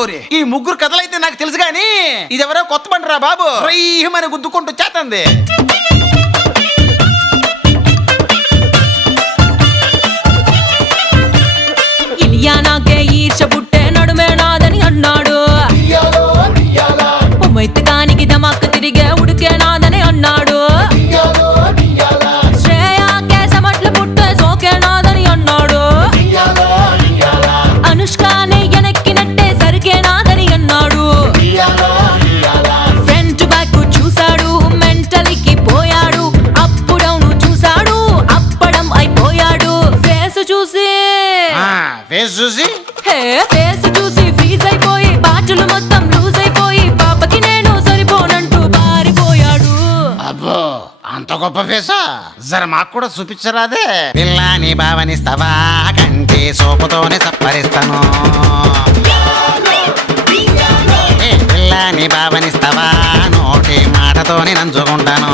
గౌరీ. ఈ ముగ్గురు కథలైతే నాకు తెలుసు గాని ఇదెవరో కొత్త బండిరా బాబు. రయ్యమని గుద్దుకుంటూ చేతంది. ఇలియానాకే ఈర్ష పుట్టే నడుమే నాదని అన్నాడు. మైతకానికి దమాక్ తిరిగే ఉడికే నాదని అన్నాడు. శ్రేయాకే సమట్ల పుట్టే సోకే నాదని అన్నాడు. అనుష్కానే ఎనక్కినట్టే సరికే నాదని అన్నాడు. ఫ్రంట్ బ్యాక్ చూశాడు, మెంటల్కి పోయాడు. అప్పుడవును చూశాడు, అప్పడం అయిపోయాడు. ఫేస్ చూసి ఫేస్ చూసి ఫ్రీజ్ అయిపోయి బాటలు మొత్తం లూజ్ అయిపోయి పాపకి నేను సరిపోనంటూ పారిపోయాడు. అబ్బో అంత గొప్ప ఫేసా? జర మాకు కూడా చూపించరాదే? పిల్లాని భావనిస్తావా కంటే సోపుతోనే సప్పరిస్తాను. పిల్లాని భావనిస్తావా నోటి మాటతోనే నంచుకుంటాను.